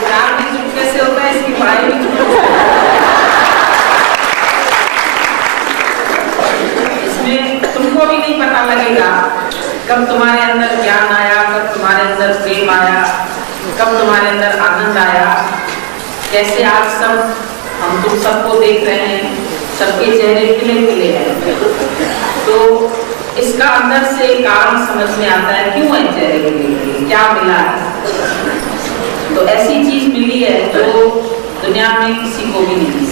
प्यार भी चुपके से होता है, इसकी पढ़ाई भी चुपके से। इसमें तुमको भी नहीं पता लगेगा कब तुम्हारे अंदर ज्ञान आया, कब तुम्हारे अंदर प्रेम आया, कब तुम्हारे अंदर आनंद आया। कैसे आज सब हम तुम सबको देख रहे हैं, सबके चेहरे खिले खिले हैं, तो इसका अंदर से कारण समझ में आता है क्यों है चेहरे खिले खिले, क्या मिला है। तो ऐसी चीज मिली है जो दुनिया में किसी को भी नहीं मिली।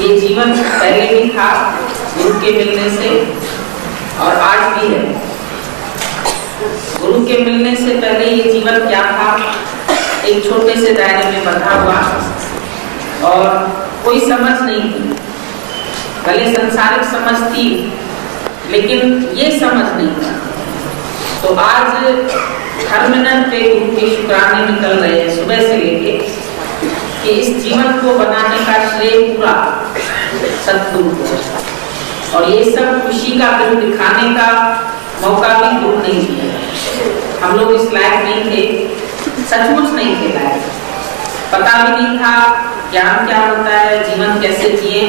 ये जीवन पहले भी था गुरु के मिलने से और आज भी है। गुरु के मिलने से पहले ये जीवन क्या था, एक छोटे से दायरे में बंधा हुआ और कोई समझ नहीं थी। भले संसारिक समझ थी लेकिन ये समझ नहीं था। तो आज हर मिनट पे गुरु के शुक्राने निकल रहे हैं सुबह से लेके कि इस जीवन को बनाने का श्रेय पूरा सतगुरु को, और ये सब खुशी का दिन दिखाने का मौका भी गुरु नहीं दिया। हम लोग इस लायक नहीं थे, सचमुच नहीं थे लायक। पता भी नहीं था ज्ञान क्या होता है, जीवन कैसे जिए।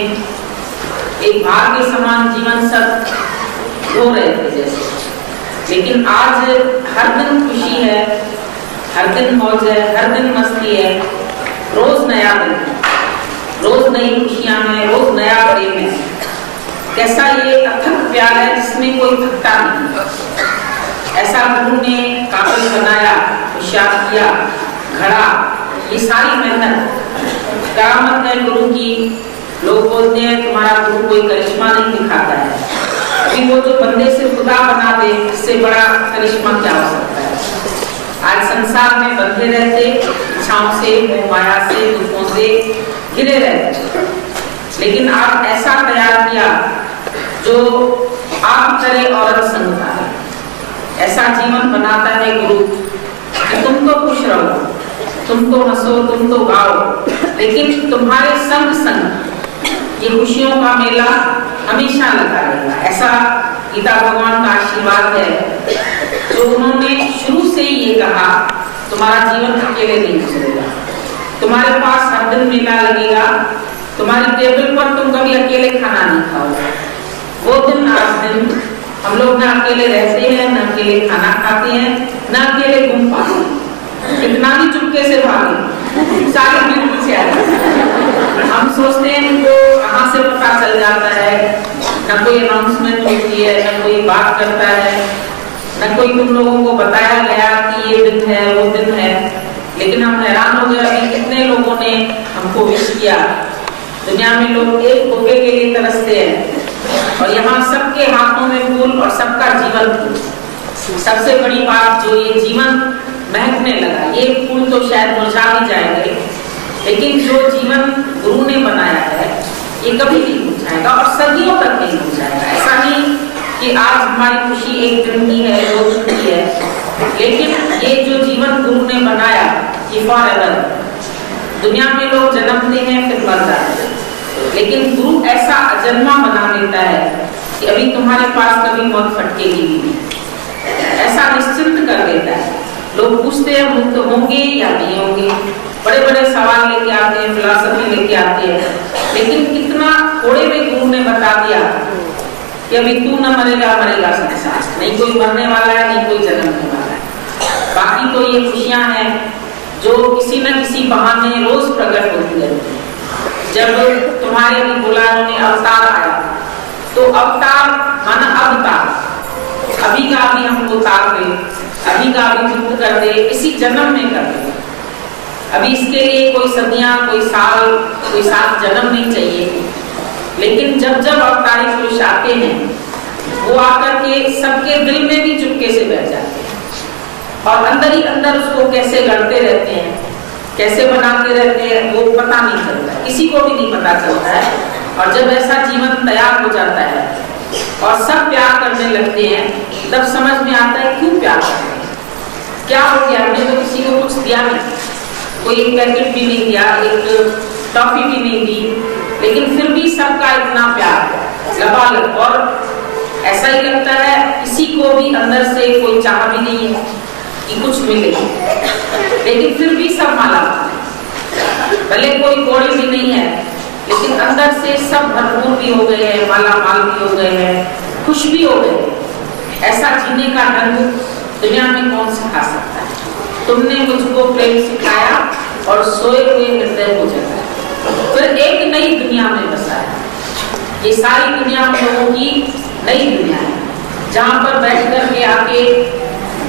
एक भाग के समान जीवन सब हो रहे थे जैसे। लेकिन आज हर दिन खुशी है, हर दिन मौज है, हर दिन मस्ती है, रोज नया दिन है, रोज नई खुशियां हैं, रोज नया प्रेम है। कैसा ये अथक प्यार है जिसमें कोई थकता नहीं। ऐसा गुरु ने कागज बनाया, होशियार किया, घड़ा, ये सारी मेहनत करामत है गुरु की। लोग बोलते हैं तुम्हारा गुरु कोई करिश्मा नहीं दिखाता है। अभी वो जो बंदे से खुदा बना दे, इससे बड़ा करिश्मा क्या हो सकता है। आज संसार में बंधे रहते, इच्छाओं से, मोह माया से, दुखों से घिरे रहते, लेकिन आज ऐसा तैयार किया जो आप करे और संगता है। ऐसा जीवन बनाता है गुरु कि तुम तो खुश रहो, तुम तो हंसो, तुम तो गाओ, लेकिन तुम्हारे संग संग ये खुशियों का मेला हमेशा लगा रहेगा। ऐसा गीता भगवान का आशीर्वाद है जो उन्होंने शुरू से ही ये कहा, तुम्हारा जीवन अकेले नहीं गुजरेगा, तुम्हारे पास हर दिन मेला लगेगा, तुम्हारी टेबल पर तुम कभी अकेले खाना नहीं खाओगे। वो दिन आज दिन हम लोग ना अकेले रहते हैं, ना अकेले खाना खाते हैं, ना अकेले घूम पाते हैं। कितना भी चुपके से भागे, सारे दिन पीछे आते। हम सोचते हैं इनको कहाँ से पता चल जाता है, ना कोई अनाउंसमेंट होती है, ना कोई बात करता है, ना कोई तुम लोगों को बताया गया कि ये दिन है, वो दिन है। लेकिन हम हैरान हो गए अभी कितने लोगों ने हमको विश किया। दुनिया में लोग एक धोखे के लिए तरसते हैं और यहाँ सबके हाथों में फूल और सबका जीवन फूल। सबसे बड़ी बात जो ये जीवन महकने लगा, ये फूल तो शायद मुरझा भी जाएंगे, लेकिन जो जीवन गुरु ने बनाया है ये कभी नहीं मुरझाएगा और सदियों तक नहीं मुरझाएगा। ऐसा नहीं कि आज हमारी खुशी एक दिन की है, 2 दिन की है, लेकिन ये जो जीवन गुरु ने बनाया ये फॉरएवर। दुनिया में लोग जन्मते हैं फिर मर जाते हैं, लेकिन गुरु ऐसा अजन्मा बना देता है कि अभी तुम्हारे पास कभी मौत फटकेगी भी नहीं। ऐसा निश्चिंत कर देता है। लोग पूछते हैं मुक्त होंगे या नहीं होंगे, बड़े बड़े सवाल लेके आते हैं, फिलॉसफी लेके आते हैं, लेकिन कितना थोड़े में गुरु ने बता दिया कि अभी तू न मरेगा, मरेगा संसार, नहीं कोई मरने वाला है, नहीं कोई जन्मने वाला है। बाकी तो ये खुशियां हैं जो किसी न किसी बहाने रोज प्रकट होती रहती है। जब तुम्हारे भी बुलाने में अवतार आया तो अवतार माना अवतार, अभी का अभी हमको तार दे, अभी का अभी मुक्त कर दे, इसी जन्म में कर दे। अभी इसके लिए कोई सदियां, कोई साल, कोई 7 जन्म नहीं चाहिए। लेकिन जब जब अवतारी पुरुष आते हैं वो आकर के सबके दिल में भी चुपके से बैठ जाते हैं और अंदर ही अंदर उसको कैसे गढ़ते रहते हैं, कैसे बनाते रहते हैं वो पता नहीं चलता, किसी को भी नहीं पता चलता है। और जब ऐसा जीवन तैयार हो जाता है और सब प्यार करने लगते हैं, तब समझ में आता है क्यों प्यार करते हैं, क्या हो गया। हमने तो किसी को कुछ दिया नहीं, कोई एक पैकेट भी नहीं दिया, एक टॉफी भी नहीं दी, लेकिन फिर भी सबका इतना प्यार लबालब। और ऐसा ही लगता है किसी को भी अंदर से कोई चाह भी नहीं है, कि कुछ मिले, लेकिन फिर भी सब माला माल है। भले कोई कौड़ी भी नहीं है, लेकिन अंदर से सब भरपूर भी हो गए हैं, माला माल भी हो गए हैं, खुश भी हो गए। ऐसा जीने का ढंग दुनिया में कौन सिखा सकता है? तुमने मुझको प्रेम सिखाया और सोए हुए हृदय को जगाया, फिर एक नई दुनिया में बसाया। ये सारी दुनिया हम लोगों की नई दुनिया है, जहाँ पर बैठ कर के आके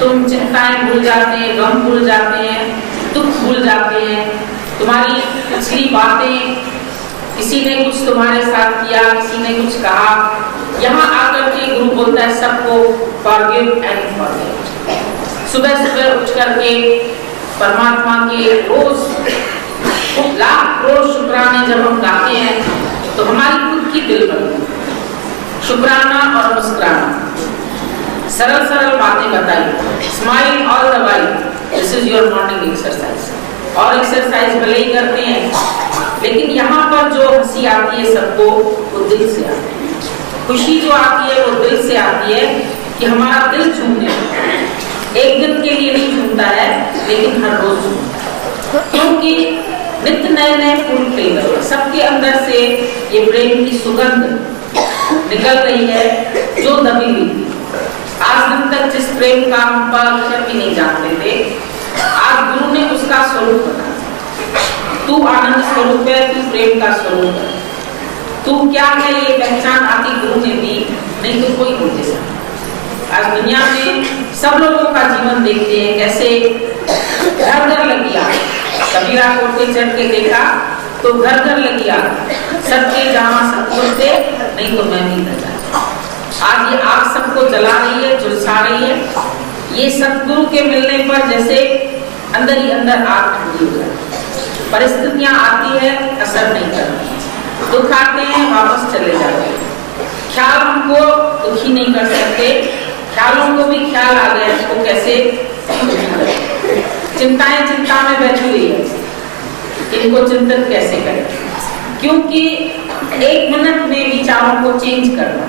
तुम चिंताएं भूल जाते हैं, गम भूल जाते हैं, दुख भूल जाते हैं, तुम्हारी पिछली बातें, किसी ने कुछ तुम्हारे साथ किया, किसी ने कुछ कहा, यहाँ आकर के गुरु बोलता है सबको फॉरगिव एंड फॉरगेट। सुबह सुबह उठ करके परमात्मा के रोज लाख रोज शुक्राने जब हम गाते हैं तो हमारी खुद की दिल बनती है। शुक्राना और मुस्कुराना, सरल सरल बातें बताइए, smile all the while, this is your morning exercise. और एक्सरसाइज भले ही करते हैं, लेकिन यहाँ पर जो हंसी आती है सबको, वो दिल से आती है। खुशी जो आती है वो दिल से आती है कि हमारा दिल झूमने लगता है। एक दिन के लिए नहीं झूमता है, लेकिन हर रोज झूमता है, क्योंकि नित्य नए नए फूल खिल रहे हैं। सबके अंदर से ये प्रेम की सुगंध निकल रही है जो दबी हुई थी। आज दिन तक जिस प्रेम का हम पर भी नहीं जानते थे, आज गुरु ने उसका स्वरूप बना। तू आनंद स्वरूप है, तू प्रेम का स्वरूप है, तू क्या है ये पहचान आती गुरु ने दी, नहीं तो कोई नहीं दे सकता। आज दुनिया में सब लोगों का जीवन देखते हैं, कैसे घर घर लगी आग। कबीरा कोटे चढ़ के देखा तो घर घर लगी आग, सबके जहाँ सतगुरु थे, नहीं तो मैं भी न जाता। आज ये आग सबको जला रही है, झुलसा रही है। ये सतगुरु के मिलने पर जैसे अंदर ही अंदर आग ठंडी हो जाती। परिस्थितियां आती है, असर नहीं करती, दुख आते हैं, वापस चले जाते हैं। ख्याल हमको दुखी नहीं कर सकते, ख्यालों को भी ख्याल आ गया इसको कैसे। चिंताएं चिंता में बैठी हुई है, इनको चिंतन कैसे करें, क्योंकि एक मिनट में विचारों को चेंज करना,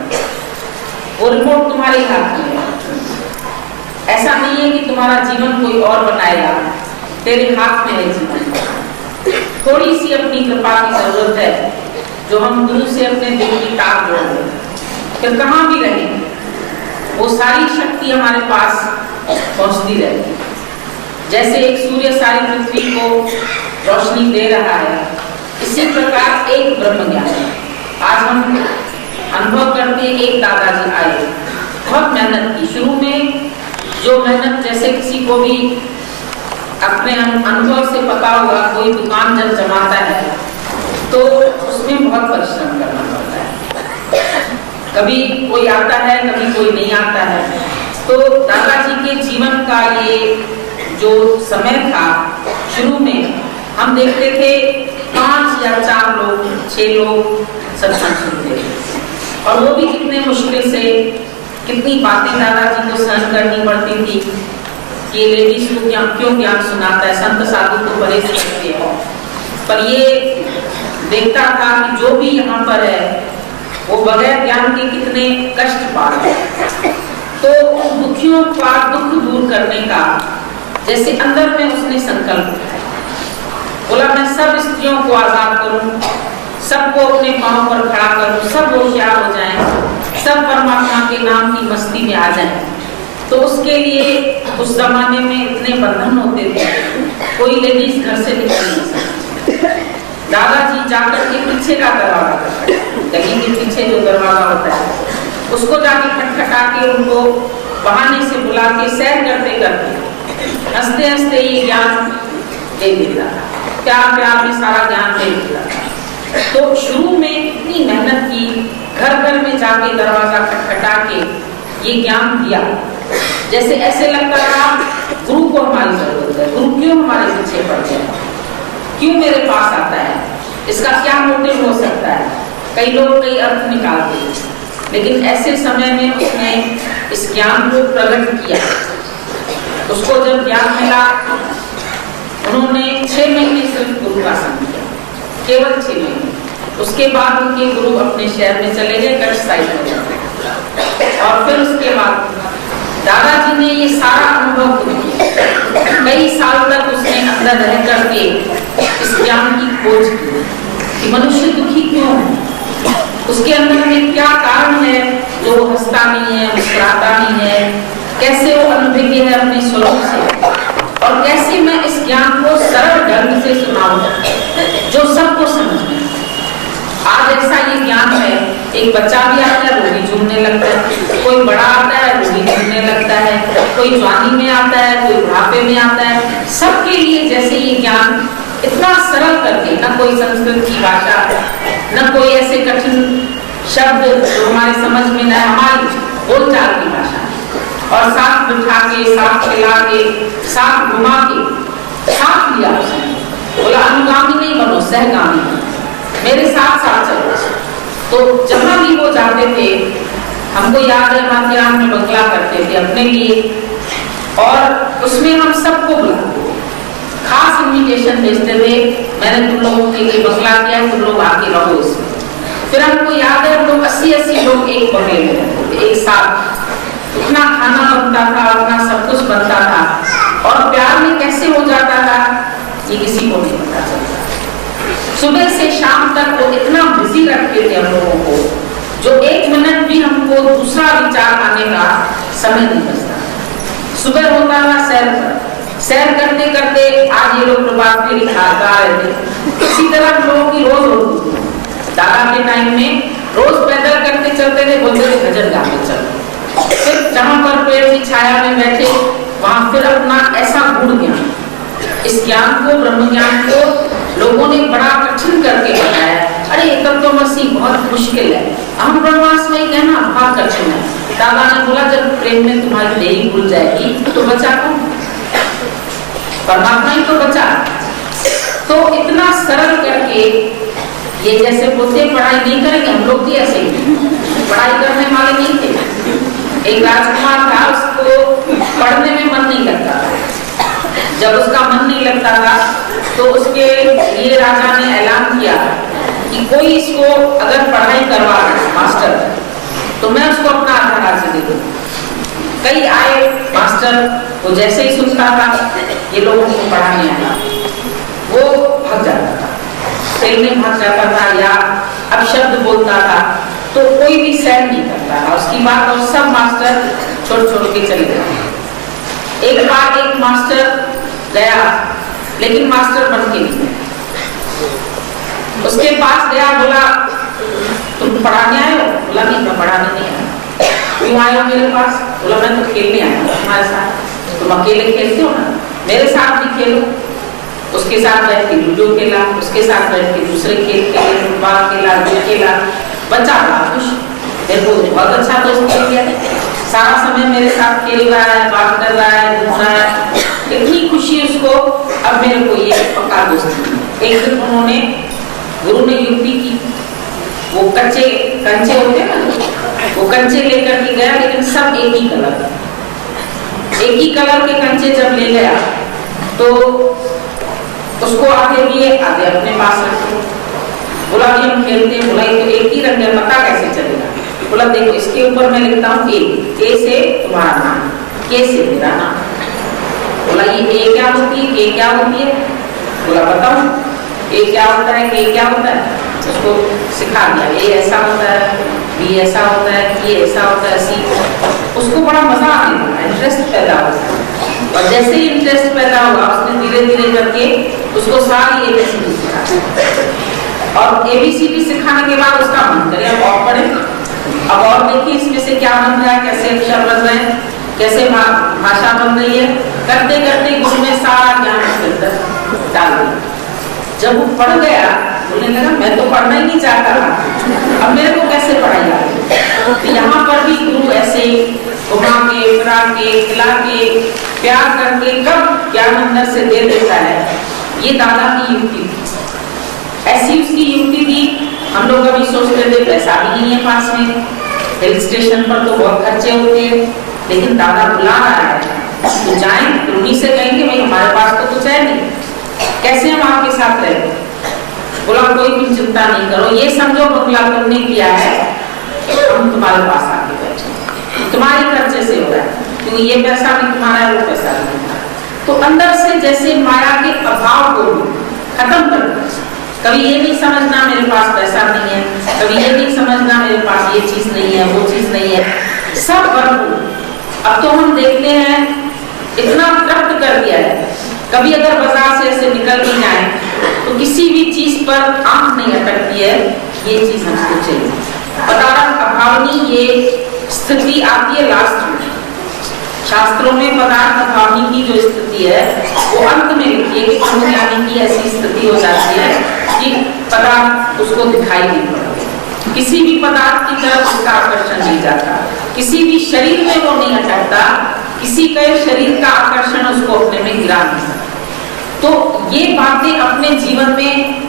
वो रिमोट तुम्हारे हाथ में है। ऐसा नहीं है कि तुम्हारा जीवन कोई और बनाएगा, तेरे हाथ में है जीवन। थोड़ी सी अपनी कृपा की जरूरत है, जो हम गुरु से अपने दिल की ताक जोड़ दें, फिर कहाँ भी रहें वो सारी शक्ति हमारे पास पहुंचती रहेगी। जैसे एक सूर्य सारी पृथ्वी को रोशनी दे रहा है, इसी प्रकार एक ब्रह्म ज्ञान। आज हम अनुभव करते, एक दादाजी आए, बहुत मेहनत की। शुरू में जो मेहनत, जैसे किसी को भी अपने अनुभव से पता होगा, कोई दुकान जब जमाता है तो उसमें बहुत परिश्रम करना पड़ता है। कभी कोई आता है, कभी कोई नहीं आता है। तो दादाजी के जीवन का ये जो समय था, शुरू में हम देखते थे 5 या 4 लोग, 6 लोग सत्संग सुनते थे, और वो भी कितने मुश्किल से, कितनी बातें दादाजी को सहन करनी पड़ती थी कि लेडीज को क्यों ज्ञान सुनाता है, संत साधु तो बड़े से करते हैं। पर ये देखता था कि जो भी यहाँ पर है वो बगैर ज्ञान के कितने कष्ट पा रहे हैं। तो दुखियों का दुख दूर करने का जैसे अंदर में उसने संकल्प उठाया, बोला मैं सब स्त्रियों को आजाद करूं, सबको अपने पांव पर खड़ा करूं, सब होशियार हो जाएं, सब परमात्मा के नाम की मस्ती में आ जाएं। तो उसके लिए उस जमाने में इतने बंधन होते थे, कोई लेडीज घर से निकल नहीं सकती। दादाजी जाकर के पीछे का दरवाजा, गली के पीछे जो दरवाजा होता है, उसको जाके खटखटा के उनको बहाने से बुला के सैर करते करते हंसते हंसते ये ज्ञान दे देता था, प्यार प्यार में सारा ज्ञान दे देता था। तो शुरू में इतनी मेहनत की, घर घर में जाके दरवाजा खटखटा के ये ज्ञान दिया। जैसे ऐसे लगता था गुरु को हमारी जरूरत है, गुरु क्यों हमारे पीछे पड़ गया, क्यों मेरे पास आता है, इसका क्या मोटिव हो सकता है। कई लोग कई अर्थ निकालते हैं, लेकिन ऐसे समय में उसने इस ज्ञान को प्रकट किया। उसको जब ज्ञान मिला, उन्होंने 6 महीने सिर्फ गुरु का संग किया, केवल 6 महीने। उसके बाद उनके गुरु अपने शहर में चले गए, कच्छ साइड में। और फिर उसके बाद दादाजी ने ये सारा अनुभव किया। उसके अंदर में क्या कारण है जो वो हंसता नहीं है, मुस्कुराता नहीं है, कैसे वो अनुभवी है अपने स्वरूप से, और कैसे मैं इस ज्ञान को सरल ढंग से सुनाऊं जो सबको समझ में। आज ऐसा ये ज्ञान है, एक बच्चा भी आता है वो भी झूमने लगता है, कोई बड़ा आता है वो भी झूमने लगता है, कोई जवानी में आता है, कोई बुढ़ापे में आता है, सबके लिए जैसे ये ज्ञान इतना सरल करके, ना कोई संस्कृत की भाषा, न कोई ऐसे कठिन शब्द जो हमारे समझ में न, हमारी बोलचाल की भाषा, और साथ बिठा के, साथ खिला के, साथ घुमा के, साथ लिया उसने, बोला अनुगामी नहीं बनो, सहगामी बनो, मेरे साथ साथ चलो। तो जहां भी वो जाते थे, हमको याद है माथेरान में बंगला करते थे अपने लिए, और उसमें हम सबको बुलाते, खास इन्विटेशन भेजते थे, मैंने तुम लोगों के लिए बंगला किया, तुम लोग आके रहो इसमें। फिर हमको याद है हम लोग 80-80 लोग एक बंगले में रहते थे, एक साथ, इतना खाना बनता था, इतना सब कुछ बनता था, और प्यार में कैसे हो जाता था ये किसी को नहीं पता चलता। सुबह से शाम तक वो इतना बिजी रखते थे हम लोगों को, जो 1 मिनट भी हमको दूसरा विचार आने का समय नहीं बचता। सुबह होता था सैर करते करते, आज ये लोग प्रभात फेरी खा रहे थे, इसी तरह हम लोगों की रोज होती थी। दादा के टाइम में रोज पैदल करते चलते थे, बोलते थे भजन गाते चलो, फिर जहां पर पेड़ की छाया में बैठे वहां फिर अपना ऐसा गुण ज्ञान, इस ज्ञान को, ब्रह्म ज्ञान को लोगों ने बड़ा कठिन करके बताया। अरे तत्वमसी बहुत मुश्किल है, हम ब्रह्मास्मि कहना बहुत कठिन है। दादा ने बोला जब प्रेम में तुम्हारी देही भूल जाएगी तो बचा कौन? परमात्मा ही तो बचा। तो इतना सरल करके, ये जैसे बोलते पढ़ाई नहीं करेंगे, हम लोग भी ऐसे ही पढ़ाई करने वाले नहीं थे। एक राजकुमार था, उसको पढ़ने में मन नहीं लगता था। जब उसका मन नहीं लगता था तो उसके लिए राजा ने ऐलान किया कि कोई इसको अगर पढ़ाई करवा मास्टर, तो मैं उसको अपना आधा राज्य दे दूं। कई आए मास्टर, वो जैसे ही सुनता था ये लोगों को पढ़ाने आया, वो भाग जाता था, खेलने भाग जाता था, या अपशब्द बोलता था, तो कोई भी सहन नहीं करता था उसकी बात, और सब मास्टर छोड़ के चले गए। एक बार एक मास्टर गया, लेकिन मास्टर बन के नहीं, उसके पास गया, बोला तुम पढ़ाने आए हो? बोला नहीं, मैं पढ़ाने नहीं आया। क्यों आए हो मेरे पास? बोला मैं तो खेलने आया हूँ तुम्हारे साथ। तुम अकेले खेलते हो ना, मेरे साथ भी खेलो। उसके साथ बैठ के लूडो खेला, उसके साथ बैठ के दूसरे खेल खेले, फुटबॉल खेला, जो खेला, बच्चा बड़ा खुश, मेरे को बहुत अच्छा दोस्त मिल गया, सारा समय मेरे साथ खेल रहा है, बात कर रहा है, घूम रहा है, इतनी खुशी उसको। अब मेरे को ये पक्का दोस्त। एक दिन उन्होंने, गुरु ने युक्ति की, वो कंचे होते हैं ना, वो कंचे लेकर के गया, लेकिन सब एक ही कलर के कंचे जब ले गया तो उसको आगे लिए, आगे अपने पास रखे। बोला भी हम खेलते हैं, बोला ये तो एक ही रंग है, पता कैसे चलेगा? बोला देखो इसके ऊपर मैं लिखता हूँ ए से तुम्हारा नाम, के से मेरा नाम। बोला ये ए क्या होती है, के क्या होती है? बोला बताओ, ए क्या होता है, के क्या होता है? उसको सिखा दिया, ए ऐसा होता है, बी ऐसा होता है, ये ऐसा होता है, सी। उसको बड़ा मजा आने लगा, इंटरेस्ट पैदा हुआ, और जैसे ही इंटरेस्ट पैदा हुआ उसने धीरे धीरे करके उसको सारी एबीसीडी सिखा, और एबीसीडी सिखाने के बाद उसका मन करे अब और पढ़े। अब और देखिए इसमें से क्या बन रहा है, कैसे अक्षर बन रहे हैं, कैसे भाषा बन रही है, करते करते गुरु में सारा ज्ञान उसके अंदर डाल दिया। जब वो पढ़ गया, बोलने लगा मैं तो पढ़ना ही नहीं चाहता था, अब मेरे को कैसे पढ़ाई आ गई? तो यहाँ पर भी गुरु ऐसे घुमा के, फिरा के, खिला के, प्यार करके कब ज्ञान अंदर से दे देता है, ये दादा की युक्ति थी। ऐसी उसकी युक्ति थी। हम लोग अभी सोचते थे पैसा भी नहीं है पास में, हिल स्टेशन पर तो बहुत खर्चे होते हैं, लेकिन दादा बुला रहा है तो जाएं, तो उन्हीं से कहेंगे भाई हमारे पास तो कुछ है नहीं, कैसे हम आपके साथ रहें? बोला कोई भी चिंता नहीं करो, ये समझो बंगला तुमने किया है, हम तुम्हारे पास आके बैठे, तुम्हारे खर्चे से हो रहा है, क्योंकि ये पैसा भी तुम्हारा है, वो पैसा भी तुम्हारा। तो अंदर से जैसे माया के अभाव को खत्म कर कभी ये नहीं समझना मेरे पास पैसा नहीं है, कभी ये नहीं समझना मेरे पास ये चीज नहीं है, वो चीज नहीं है, सब भरपूर। अब तो हम देखते हैं इतना तृप्त कर दिया है, कभी अगर बाजार से ऐसे निकल भी जाए तो किसी भी चीज पर आंख नहीं अटकती है, ये चीज हमको चाहिए। पदार्थ अभावनी ये स्थिति आती है लास्ट में। शास्त्रों में पदार्थ अभावनी की जो स्थिति है वो अंत में लिखी है कि ब्रह्मज्ञानी की ऐसी स्थिति हो जाती है कि पदार्थ उसको दिखाई नहीं पड़ता, किसी भी पदार्थ की तरफ उसका आकर्षण नहीं जाता, किसी भी शरीर में वो नहीं अटकता, किसी के शरीर का आकर्षण उसको अपने में गिरा नहीं सकता। तो ये बातें अपने जीवन में